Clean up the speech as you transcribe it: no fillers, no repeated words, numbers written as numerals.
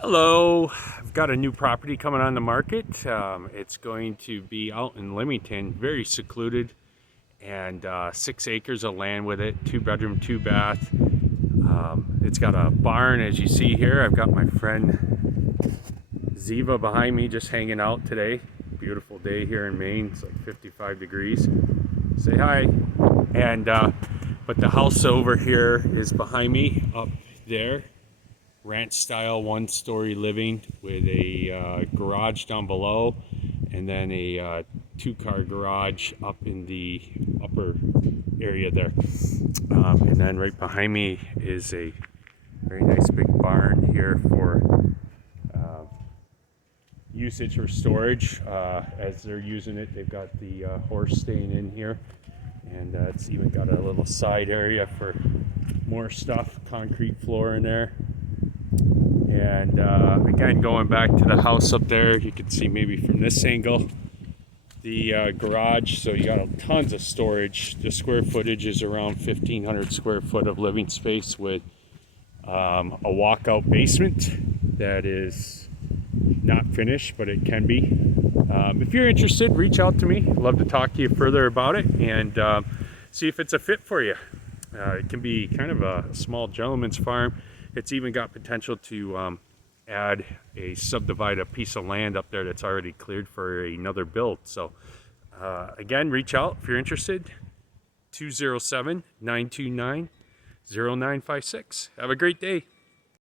Hello, I've got a new property coming on the market. It's going to be out in Limington, very secluded, and 6 acres of land with it, 2 bedroom, 2 bath. It's got a barn, as you see here. I've got my friend Ziva behind me just hanging out today. Beautiful day here in Maine, it's like 55 degrees. Say hi. And but the house over here is behind me up there. Ranch style 1-story living with a garage down below, and then a 2-car garage up in the upper area there. And then right behind me is a very nice big barn here for usage or storage. As they're using it, they've got the horse staying in here, and it's even got a little side area for more stuff, concrete floor in there. And again, going back to the house up there, you can see maybe from this angle the garage. So you got tons of storage. The square footage is around 1,500 square foot of living space with a walkout basement that is not finished, but it can be. If you're interested, reach out to me. I'd love to talk to you further about it and see if it's a fit for you. It can be kind of a small gentleman's farm. It's even got potential to subdivide a piece of land up there that's already cleared for another build. So again, reach out if you're interested. 207-929-0956. Have a great day.